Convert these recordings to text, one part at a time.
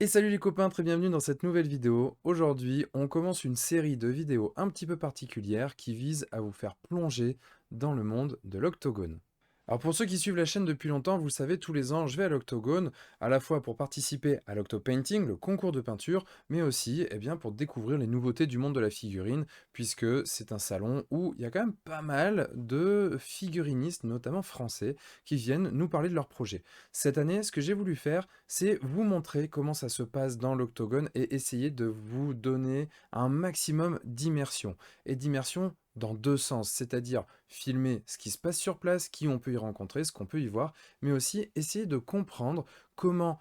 Et salut les copains, très bienvenue dans cette nouvelle vidéo. Aujourd'hui, on commence une série de vidéos un petit peu particulières qui vise à vous faire plonger dans le monde de l'Octogone. Alors pour ceux qui suivent la chaîne depuis longtemps, vous le savez, tous les ans, je vais à l'Octogone, à la fois pour participer à l'Octopainting, le concours de peinture, mais aussi bien, pour découvrir les nouveautés du monde de la figurine, puisque c'est un salon où il y a quand même pas mal de figurinistes, notamment français, qui viennent nous parler de leurs projets. Cette année, ce que j'ai voulu faire, c'est vous montrer comment ça se passe dans l'Octogone et essayer de vous donner un maximum d'immersion. Et d'immersion dans deux sens, c'est-à-dire filmer ce qui se passe sur place, qui on peut y rencontrer, ce qu'on peut y voir, mais aussi essayer de comprendre comment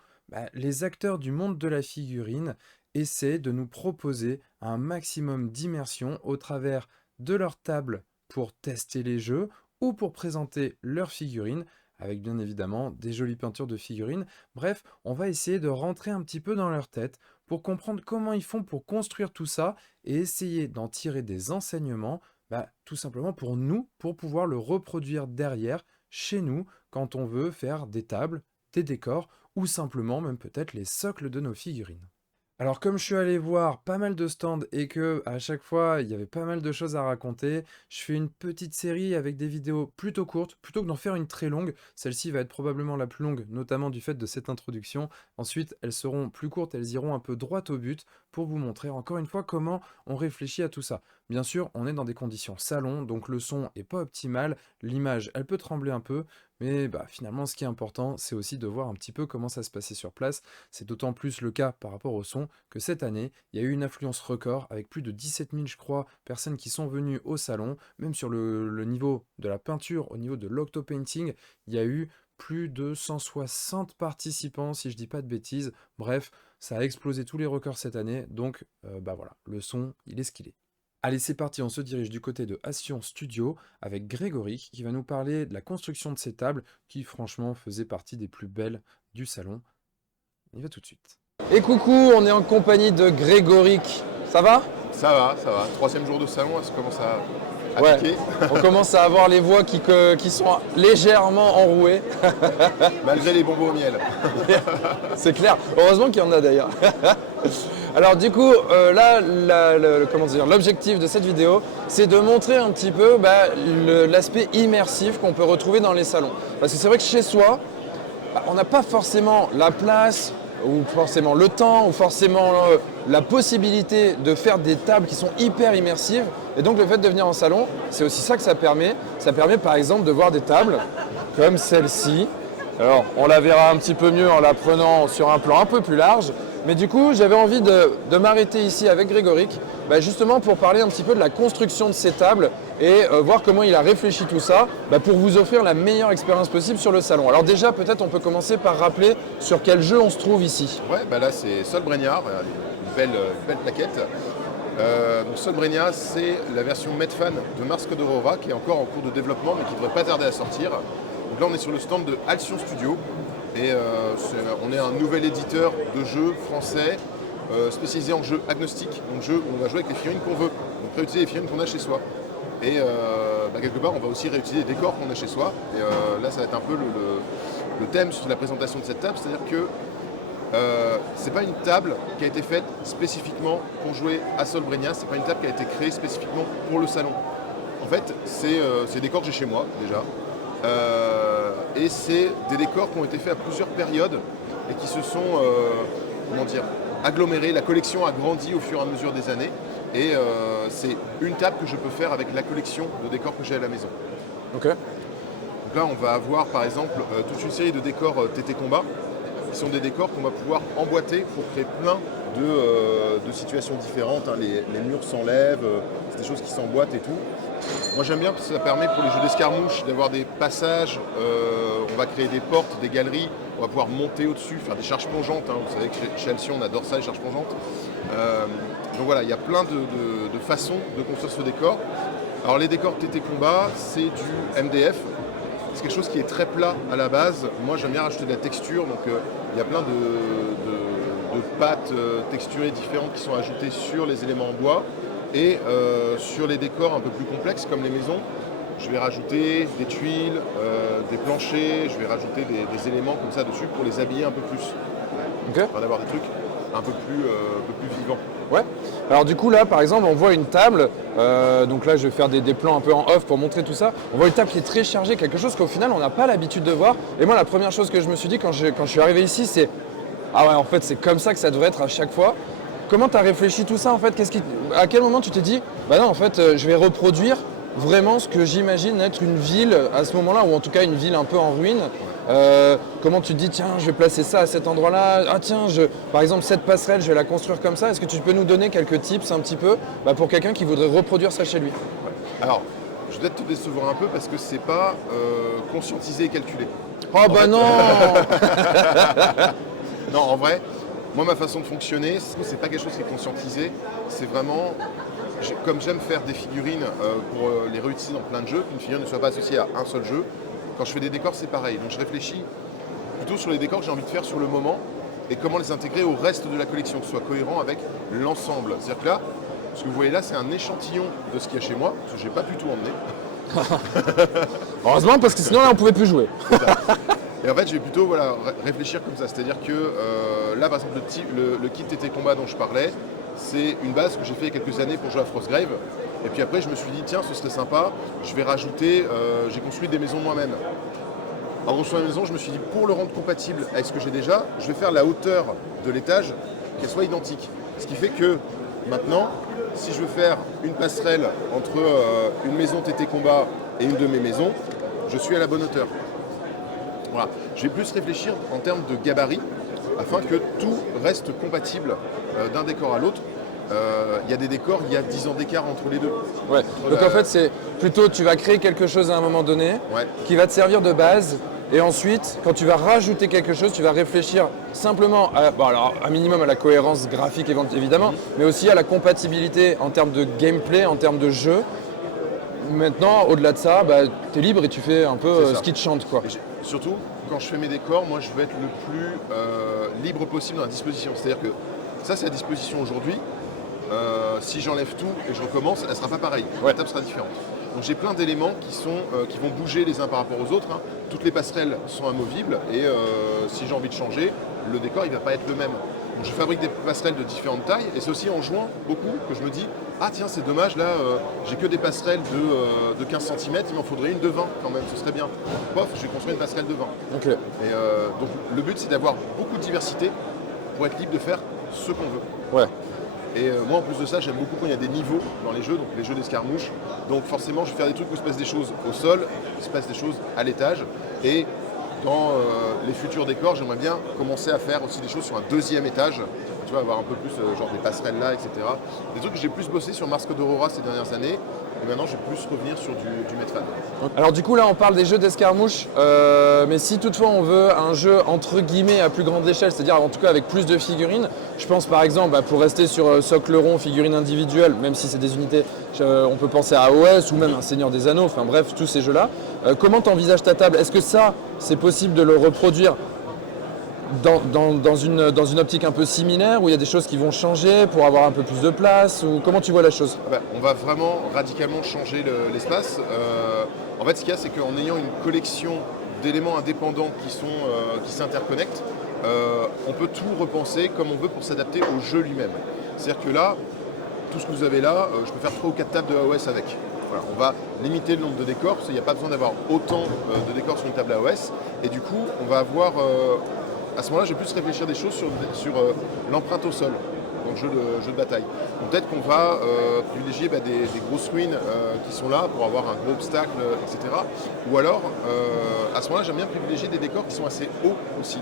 les acteurs du monde de la figurine essaient de nous proposer un maximum d'immersion au travers de leur table pour tester les jeux ou pour présenter leurs figurines, avec bien évidemment des jolies peintures de figurines. Bref, on va essayer de rentrer un petit peu dans leur tête pour comprendre comment ils font pour construire tout ça et essayer d'en tirer des enseignements, tout simplement pour nous, pour pouvoir le reproduire derrière, chez nous, quand on veut faire des tables, des décors, ou simplement même peut-être les socles de nos figurines. Alors comme je suis allé voir pas mal de stands et que à chaque fois il y avait pas mal de choses à raconter, je fais une petite série avec des vidéos plutôt courtes, plutôt que d'en faire une très longue. Celle-ci va être probablement la plus longue, notamment du fait de cette introduction. Ensuite, elles seront plus courtes, elles iront un peu droit au but pour vous montrer encore une fois comment on réfléchit à tout ça. Bien sûr, on est dans des conditions salon, donc le son est pas optimal, l'image elle peut trembler un peu, mais finalement ce qui est important c'est aussi de voir un petit peu comment ça se passait sur place. C'est d'autant plus le cas par rapport au son que cette année, il y a eu une affluence record avec plus de 17 000, je crois, personnes qui sont venues au salon. Même sur le niveau de la peinture, au niveau de l'octopainting, il y a eu plus de 160 participants, si je dis pas de bêtises. Bref, ça a explosé tous les records cette année, donc voilà, le son, il est ce qu'il est. Allez, c'est parti, on se dirige du côté de Assion Studio avec Grégory qui va nous parler de la construction de ces tables qui franchement faisaient partie des plus belles du salon. On y va tout de suite. Et coucou, on est en compagnie de Grégoric. Ça va? Ça va, ça va. Troisième jour de salon, ça commence à Ouais, piquer. on commence à avoir les voix qui sont légèrement enrouées. Malgré les bonbons au miel. C'est clair, heureusement qu'il y en a d'ailleurs. Alors du coup, là, comment dire, l'objectif de cette vidéo, c'est de montrer un petit peu l'aspect immersif qu'on peut retrouver dans les salons. Parce que c'est vrai que chez soi, on n'a pas forcément la place, ou forcément le temps, ou forcément la possibilité de faire des tables qui sont hyper immersives. Et donc le fait de venir en salon, c'est aussi ça que ça permet. Ça permet par exemple de voir des tables comme celle-ci. Alors on la verra un petit peu mieux en la prenant sur un plan un peu plus large. Mais du coup, j'avais envie de m'arrêter ici avec Grégoric, justement pour parler un petit peu de la construction de ces tables et voir comment il a réfléchi tout ça pour vous offrir la meilleure expérience possible sur le salon. Alors déjà, peut-être on peut commencer par rappeler sur quel jeu on se trouve ici. Ouais, là c'est Sol Bregnard, une belle plaquette. Donc Sol Bregnard, c'est la version Medfan de Mars Code Aurora qui est encore en cours de développement mais qui devrait pas tarder à sortir. Donc là on est sur le stand de Alcyon Studio et on est un nouvel éditeur de jeux français spécialisé en jeux agnostiques, donc jeux où on va jouer avec les figurines qu'on veut, donc réutiliser les figurines qu'on a chez soi. Et quelque part, on va aussi réutiliser les décors qu'on a chez soi. Et là, ça va être un peu le thème sur la présentation de cette table, c'est-à-dire que c'est pas une table qui a été faite spécifiquement pour jouer à Solbregna, c'est pas une table qui a été créée spécifiquement pour le salon. En fait, c'est des décors que j'ai chez moi déjà. Et c'est des décors qui ont été faits à plusieurs périodes et qui se sont agglomérés. La collection a grandi au fur et à mesure des années. Et c'est une table que je peux faire avec la collection de décors que j'ai à la maison. Ok. Donc là, on va avoir par exemple toute une série de décors TT Combat, qui sont des décors qu'on va pouvoir emboîter pour créer plein de situations différentes. Les murs s'enlèvent, c'est des choses qui s'emboîtent et tout. Moi j'aime bien parce que ça permet pour les jeux d'escarmouche d'avoir des passages, on va créer des portes, des galeries, on va pouvoir monter au-dessus, faire des charges plongeantes. Vous savez que chez Alcyon on adore ça, les charges plongeantes. Donc voilà, il y a plein de façons de construire ce décor. Alors les décors TT Combat, c'est du MDF. C'est quelque chose qui est très plat à la base. Moi j'aime bien rajouter de la texture, donc il y a plein de pâtes texturées différentes qui sont ajoutées sur les éléments en bois. Et sur les décors un peu plus complexes comme les maisons, je vais rajouter des tuiles, des planchers, je vais rajouter des éléments comme ça dessus pour les habiller un peu plus. Ok. afin d'avoir des trucs un peu plus vivants. Ouais. Alors du coup là par exemple on voit une table, donc là je vais faire des plans un peu en off pour montrer tout ça. On voit une table qui est très chargée, quelque chose qu'au final on n'a pas l'habitude de voir. Et moi la première chose que je me suis dit quand je suis arrivé ici c'est ah ouais en fait c'est comme ça que ça devrait être à chaque fois. Comment tu as réfléchi tout ça en fait? À quel moment tu t'es dit bah non en fait je vais reproduire vraiment ce que j'imagine être une ville à ce moment-là, ou en tout cas une ville un peu en ruine? Comment tu te dis tiens je vais placer ça à cet endroit-là, ah tiens par exemple cette passerelle je vais la construire comme ça. Est-ce que tu peux nous donner quelques tips un petit peu pour quelqu'un qui voudrait reproduire ça chez lui? Alors, je vais peut-être te décevoir un peu parce que c'est pas conscientisé et calculé. Oh En bah fait, non. Non, en vrai, moi ma façon de fonctionner, c'est pas quelque chose qui est conscientisé, c'est vraiment, comme j'aime faire des figurines pour les réutiliser dans plein de jeux, qu'une figurine ne soit pas associée à un seul jeu, quand je fais des décors c'est pareil. Donc je réfléchis plutôt sur les décors que j'ai envie de faire sur le moment et comment les intégrer au reste de la collection, que ce soit cohérent avec l'ensemble. C'est-à-dire que là, ce que vous voyez là, c'est un échantillon de ce qu'il y a chez moi, parce que j'ai pas pu tout emmener. Heureusement parce que sinon là on pouvait plus jouer. Et en fait, je vais plutôt réfléchir comme ça. C'est-à-dire que là, par exemple, le kit TT Combat dont je parlais, c'est une base que j'ai fait il y a quelques années pour jouer à Frostgrave. Et puis après, je me suis dit, tiens, ce serait sympa, je vais rajouter, j'ai construit des maisons moi-même. En construisant une maison, je me suis dit, pour le rendre compatible avec ce que j'ai déjà, je vais faire la hauteur de l'étage qu'elle soit identique. Ce qui fait que maintenant, si je veux faire une passerelle entre une maison TT Combat et une de mes maisons, je suis à la bonne hauteur. Voilà. Je vais plus réfléchir en termes de gabarit afin que tout reste compatible d'un décor à l'autre. Il y a des décors, il y a 10 ans d'écart entre les deux. Ouais. Donc en fait c'est plutôt tu vas créer quelque chose à un moment donné qui va te servir de base. Et ensuite, quand tu vas rajouter quelque chose, tu vas réfléchir simplement alors, un minimum à la cohérence graphique évidemment, mais aussi à la compatibilité en termes de gameplay, en termes de jeu. Maintenant, au-delà de ça, tu es libre et tu fais un peu ce qui te chante, quoi. Surtout, quand je fais mes décors, moi je veux être le plus libre possible dans la disposition. C'est-à-dire que ça c'est à disposition aujourd'hui. Si j'enlève tout et je recommence, elle ne sera pas pareille. La table sera différente. Donc j'ai plein d'éléments qui vont bouger les uns par rapport aux autres. Hein. Toutes les passerelles sont amovibles et si j'ai envie de changer, le décor il ne va pas être le même. Donc je fabrique des passerelles de différentes tailles et c'est aussi en jouant beaucoup que je me dis ah tiens c'est dommage là j'ai que des passerelles de 15 cm, il m'en faudrait une de 20 quand même, ce serait bien. Pof, je vais construire une passerelle de 20. Okay. Et donc le but c'est d'avoir beaucoup de diversité pour être libre de faire ce qu'on veut. Ouais. Et moi en plus de ça j'aime beaucoup quand il y a des niveaux dans les jeux, donc les jeux d'escarmouche. Donc forcément je vais faire des trucs où il se passe des choses au sol, il se passe des choses à l'étage. Et dans les futurs décors, j'aimerais bien commencer à faire aussi des choses sur un deuxième étage. Tu vois, avoir un peu plus genre des passerelles là, etc. Des trucs que j'ai plus bossé sur Masque d'Aurora ces dernières années. Et maintenant, je vais plus revenir sur du Medfan. Alors du coup, là, on parle des jeux d'escarmouche. Mais si toutefois on veut un jeu entre guillemets à plus grande échelle, c'est-à-dire en tout cas avec plus de figurines, je pense par exemple, pour rester sur socle rond, figurines individuelles, même si c'est des unités, on peut penser à AOS ou même un Seigneur des Anneaux, enfin bref, tous ces jeux-là. Comment t'envisages ta table? Est-ce que ça, c'est possible de le reproduire dans une optique un peu similaire, où il y a des choses qui vont changer pour avoir un peu plus de place, ou comment tu vois la chose? On va vraiment radicalement changer l'espace. En fait, ce qu'il y a, c'est qu'en ayant une collection d'éléments indépendants qui s'interconnectent, on peut tout repenser comme on veut pour s'adapter au jeu lui-même. C'est-à-dire que là, tout ce que vous avez là, je peux faire 3 ou 4 tables de AOS avec. Voilà, on va limiter le nombre de décors, parce qu'il n'y a pas besoin d'avoir autant de décors sur une table AOS. Et du coup, on va avoir... à ce moment-là, je vais plus réfléchir des choses sur l'empreinte au sol, donc jeu de bataille. Donc peut-être qu'on va privilégier des grosses ruines qui sont là pour avoir un gros obstacle, etc. Ou alors, à ce moment-là, j'aime bien privilégier des décors qui sont assez hauts aussi.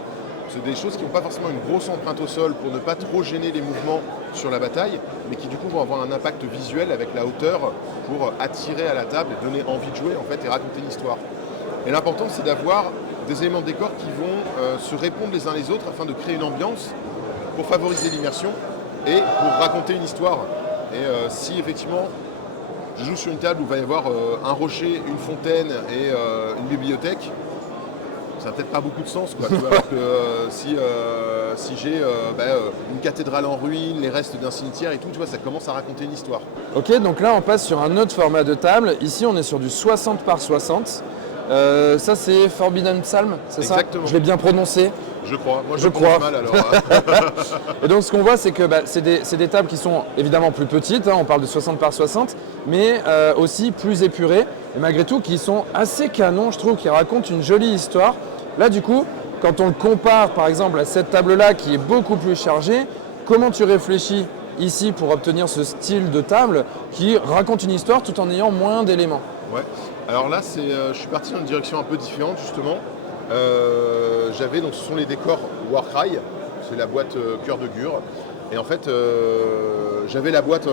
C'est des choses qui n'ont pas forcément une grosse empreinte au sol pour ne pas trop gêner les mouvements sur la bataille, mais qui du coup vont avoir un impact visuel avec la hauteur pour attirer à la table et donner envie de jouer en fait et raconter une histoire. Et l'important c'est d'avoir des éléments de décor qui vont se répondre les uns les autres afin de créer une ambiance pour favoriser l'immersion et pour raconter une histoire. Et si effectivement je joue sur une table où il va y avoir un rocher, une fontaine et une bibliothèque, ça n'a peut-être pas beaucoup de sens, quoi. Tu vois, alors que si j'ai une cathédrale en ruine, les restes d'un cimetière et tout, tu vois, ça commence à raconter une histoire. Ok, donc là on passe sur un autre format de table. Ici on est sur du 60 par 60. Ça c'est Forbidden Psalm, c'est ça? Exactement. Je l'ai bien prononcé. Je crois. Moi, Je je crois. commence mal alors. Et donc ce qu'on voit, c'est que c'est des tables qui sont évidemment plus petites, hein, on parle de 60 par 60, mais aussi plus épurées, et malgré tout qui sont assez canons, je trouve, qui racontent une jolie histoire. Là du coup, quand on le compare par exemple à cette table-là qui est beaucoup plus chargée, comment tu réfléchis ici pour obtenir ce style de table qui raconte une histoire tout en ayant moins d'éléments? Ouais. Alors là, je suis parti dans une direction un peu différente justement. Donc ce sont les décors Warcry, c'est la boîte Cœur de Gure. Et en fait, j'avais la boîte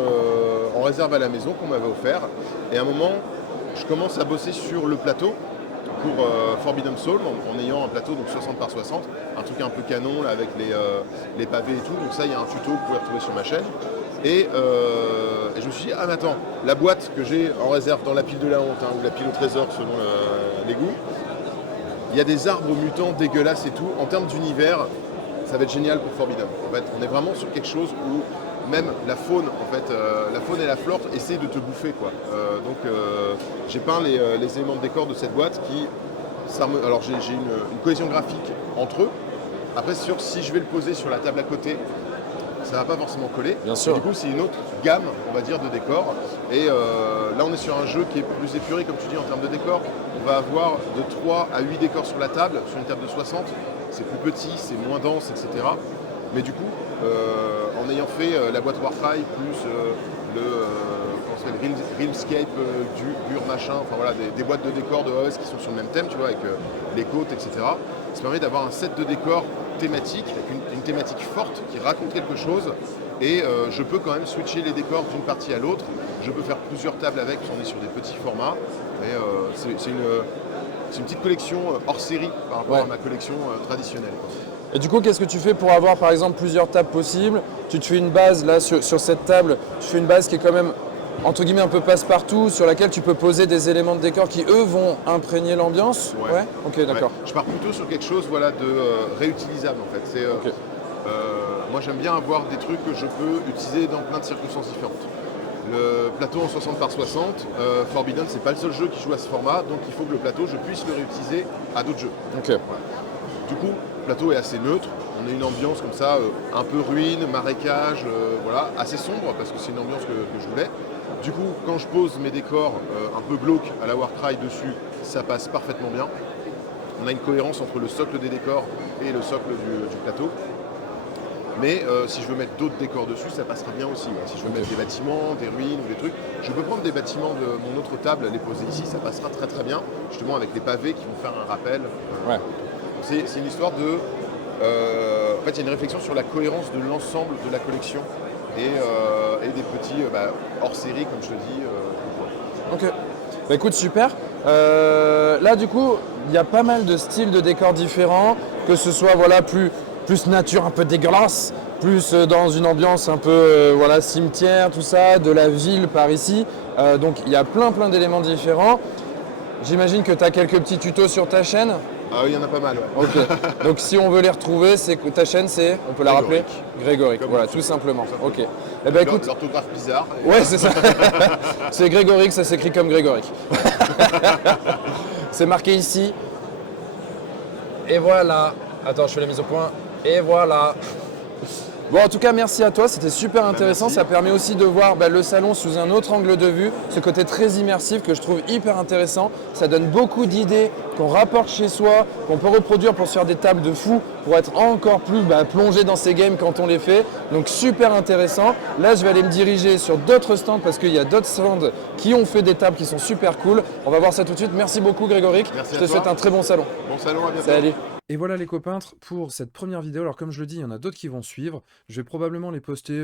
en réserve à la maison qu'on m'avait offert. Et à un moment, je commence à bosser sur le plateau pour Forbidden Soul en ayant un plateau donc 60 par 60, un truc un peu canon là, avec les pavés et tout. Donc ça, il y a un tuto que vous pouvez retrouver sur ma chaîne. Et je me suis dit, ah mais attends, la boîte que j'ai en réserve dans la pile de la honte, hein, ou la pile au trésor selon les goûts, il y a des arbres mutants dégueulasses et tout. En termes d'univers, ça va être génial pour Forbidden. En fait, on est vraiment sur quelque chose où même la faune, la faune et la flore essaient de te bouffer, quoi. J'ai peint les éléments de décor de cette boîte qui, alors j'ai une cohésion graphique entre eux. Après, si je vais le poser sur la table à côté, ça va pas forcément coller. Bien sûr. Et du coup, c'est une autre gamme, on va dire, de décors. Et là, on est sur un jeu qui est plus épuré, comme tu dis, en termes de décors. On va avoir de 3 à 8 décors sur la table, sur une table de 60. C'est plus petit, c'est moins dense, etc. Mais du coup, en ayant fait la boîte Warcry, plus Realscape, Dur machin, enfin voilà, des boîtes de décors de AOS qui sont sur le même thème, tu vois, avec les côtes, etc. Ça permet d'avoir un set de décors thématique, avec une thématique forte qui raconte quelque chose. Et je peux quand même switcher les décors d'une partie à l'autre. Je peux faire plusieurs tables avec, parce qu'on est sur des petits formats. Et c'est une petite collection hors série par rapport à ma collection traditionnelle, quoi. Et du coup, qu'est-ce que tu fais pour avoir par exemple plusieurs tables possibles? Tu te fais une base là sur cette table, tu fais une base qui est quand même entre guillemets un peu passe-partout, sur laquelle tu peux poser des éléments de décor qui eux vont imprégner l'ambiance. Ouais. Ok, d'accord. Ouais. Je pars plutôt sur quelque chose voilà, de réutilisable en fait. Moi j'aime bien avoir des trucs que je peux utiliser dans plein de circonstances différentes. Le plateau en 60 par 60, Forbidden c'est pas le seul jeu qui joue à ce format, donc il faut que le plateau je puisse le réutiliser à d'autres jeux. Ok. Voilà. Du coup, le plateau est assez neutre, on a une ambiance comme ça, un peu ruine, marécage, voilà, assez sombre parce que c'est une ambiance que je voulais. Du coup, quand je pose mes décors un peu glauques à la Warcry dessus, ça passe parfaitement bien. On a une cohérence entre le socle des décors et le socle du plateau. Mais si je veux mettre d'autres décors dessus, ça passera bien aussi. Ouais. Si je veux mettre des bâtiments, des ruines ou des trucs, je peux prendre des bâtiments de mon autre table, les poser ici, ça passera très très bien, justement avec les pavés qui vont faire un rappel. Ouais. C'est une histoire de... en fait, il y a une réflexion sur la cohérence de l'ensemble de la collection et des petits hors-série, comme je te dis. Ok. Bah écoute, super. Là, du coup, il y a pas mal de styles de décors différents, que ce soit voilà, plus nature un peu dégueulasse, plus dans une ambiance un peu voilà, cimetière, tout ça, de la ville par ici. Donc il y a plein d'éléments différents. J'imagine que tu as quelques petits tutos sur ta chaîne. Ah oui, il y en a pas mal, ouais. Ok. Donc si on veut les retrouver, ta chaîne c'est, on peut la rappeler Grégoric, voilà, tout simplement. Ok. Eh ben écoute, l'orthographe bizarre. Ouais, c'est ça. C'est Grégoric, ça s'écrit comme Grégoric. C'est marqué ici. Et voilà. Attends, je fais la mise au point. Et voilà. Bon, en tout cas, merci à toi, c'était super intéressant. Merci. Ça permet aussi de voir le salon sous un autre angle de vue, ce côté très immersif que je trouve hyper intéressant. Ça donne beaucoup d'idées qu'on rapporte chez soi, qu'on peut reproduire pour se faire des tables de fou, pour être encore plus plongé dans ces games quand on les fait. Donc super intéressant. Là, je vais aller me diriger sur d'autres stands parce qu'il y a d'autres stands qui ont fait des tables qui sont super cool. On va voir ça tout de suite. Merci beaucoup, Grégoric. Merci je te souhaite un très bon salon. Bon salon, à bientôt. Salut. Et voilà les copains pour cette première vidéo. Alors comme je le dis, il y en a d'autres qui vont suivre. Je vais probablement les poster,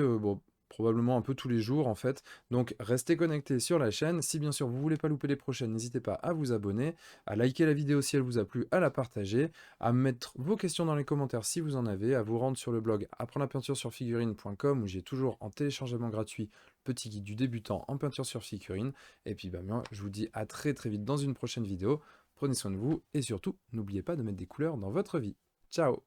probablement un peu tous les jours en fait. Donc restez connectés sur la chaîne. Si bien sûr vous voulez pas louper les prochaines, n'hésitez pas à vous abonner, à liker la vidéo si elle vous a plu, à la partager, à mettre vos questions dans les commentaires si vous en avez, à vous rendre sur le blog apprendre-la-peinture-sur-figurine.com où j'ai toujours en téléchargement gratuit le petit guide du débutant en peinture sur figurine. Et puis moi je vous dis à très vite dans une prochaine vidéo. Prenez soin de vous et surtout, n'oubliez pas de mettre des couleurs dans votre vie. Ciao!